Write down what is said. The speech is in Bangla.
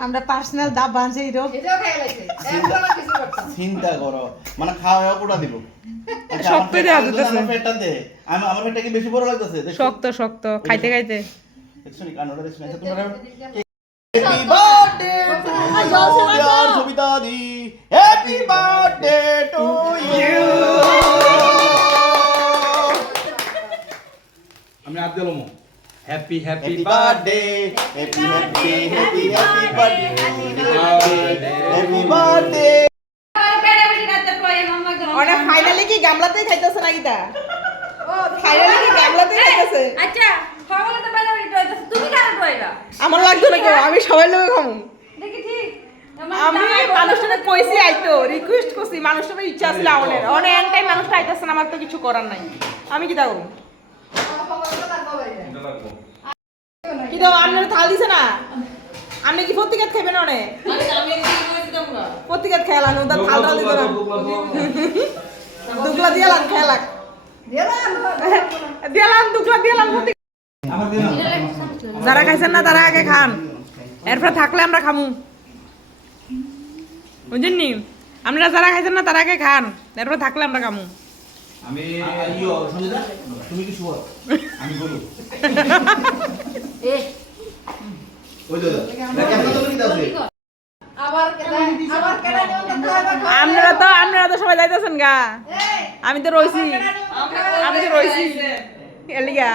আমরা পার্সোনাল দাব বানছে এরো চিন্তা করো মানে খাওয়া পুরা দিব শক্ত দেওয়া যেতেছে আমার পেটটা দে আমি আমার পেটটা কি বেশি বড় লাগতেছে শক্ত শক্ত খাইতে খাইতে শুনি কানোটা দেখছ না তোমরা happy birthday to you dear Sabita di happy birthday to you আমি আদ দিলাম happy happy birthday happy happy happy happy birthday happy birthday ওরা ফাইনালি কি গামলাতেই খাইতেছে নাকি তা ফাইনালি কি গামলাতেই খাইতেছে আচ্ছা খাওয়ালে তো বাইরে হইতাছে তুমি কেন কইরা আমার লাগতো না কেউ আমি সবাই লোক খামু দেখি ঠিক আমি মানুষটাকে কইছি আইতো রিকোয়েস্ট করছি মানুষটার ইচ্ছা ছিল আমাদের অনেক এন টাইম মানুষটা আইতাছে না আমার তো কিছু করার নাই আমি কি তা করব কি দাও আপনার থাল দিছে না আপনি কি প্রতিকাত খাবেন অনেক প্রতিকাত খেলান ওটা থাল ডাল দিতে না দুগলা দিয়ালান খেলাক দিয়ালান দুগলা দিয়ালান যারা খাইছেন না তারা আগে খান এরপর থাকলে আমরা খামু বুঝছেন নি আপনারা যারা খাইছেন না তারা আগে খান এরপর থাকলে আমরা খামু আমি ইয়ো সঞ্জিতা তুমি কি শুভ আমি বলু এ ওই দাদা দেখেন কত কি দাও আবার কেডা নিও কথা আপনারা তো সবাই যাইতেছেন গা আমি তো রইছি এলিগা